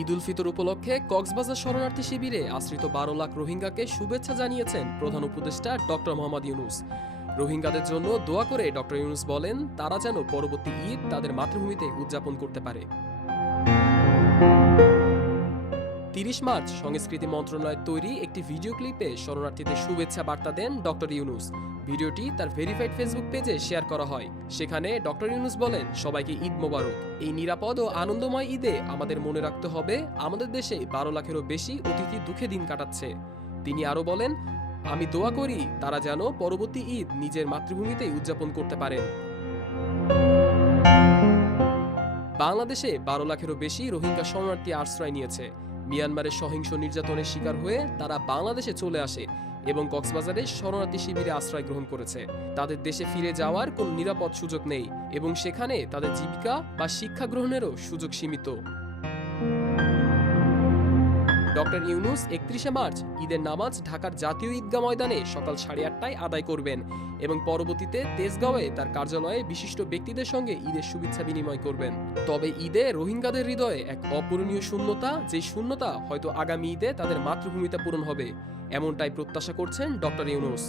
ঈদ উল ফিতর উপলক্ষে কক্সবাজার শরণার্থী শিবিরে আশ্রিত ১২ লাখ রোহিঙ্গাকে শুভেচ্ছা জানিয়েছেন প্রধান উপদেষ্টা ডক্টর মোহাম্মদ ইউনূস। রোহিঙ্গাদের জন্য দোয়া করে ডক্টর ইউনূস বলেন, তারা যেন পরবর্তী ঈদ তাদের মাতৃভূমিতে উদযাপন করতে পারে। ৩০ মার্চ সংস্কৃতি মন্ত্রণালয়ের তৈরি একটি ভিডিও ক্লিপে শরণার্থীদের শুভেচ্ছা বার্তা দেন ডক্টর ইউনূস। ভিডিওটি তার ভেরিফাইড ফেসবুক পেজে শেয়ার করা হয়। সেখানে ডক্টর ইউনূস বলেন, সবাইকে ঈদ মোবারক। এই নিরাপদ ও আনন্দময় ঈদে আমাদের মনে রাখতে হবে, আমাদের দেশে ১২ লাখেরও বেশি অতিথি দুঃখে দিন কাটাচ্ছে। তিনি আরও বলেন, আমি দোয়া করি তারা যেন পরবর্তী ঈদ নিজের মাতৃভূমিতেই উদযাপন করতে পারেন। বাংলাদেশে ১২ লাখেরও বেশি রোহিঙ্গা শরণার্থী আশ্রয় নিয়েছে। মিয়ানমারের সহিংস নির্যাতনের শিকার হয়ে তারা বাংলাদেশে চলে আসে এবং কক্সবাজারে শরণার্থী শিবিরে আশ্রয় গ্রহণ করেছে। তাদের দেশে ফিরে যাওয়ার কোনো নিরাপদ সুযোগ নেই এবং সেখানে তাদের জীবিকা বা শিক্ষা গ্রহণেরও সুযোগ সীমিত। ডক্টর ইউনূস ৩১ মার্চ ঈদের নামাজ ঢাকার জাতীয় ঈদগাহ ময়দানে সকাল 8:30টায় আদায় করবেন এবং পরবর্তীতে তেজগাঁওয়ে তার কার্যালয়ে বিশিষ্ট ব্যক্তিদের সঙ্গে ঈদের শুভেচ্ছা বিনিময় করবেন। তবে ঈদে রোহিঙ্গাদের হৃদয়ে এক অপূরণীয় শূন্যতা, যে শূন্যতা হয়তো আগামী ঈদে তাদের মাতৃভূমিতে পূরণ হবে, এমনটাই প্রত্যাশা করছেন ডক্টর ইউনূস।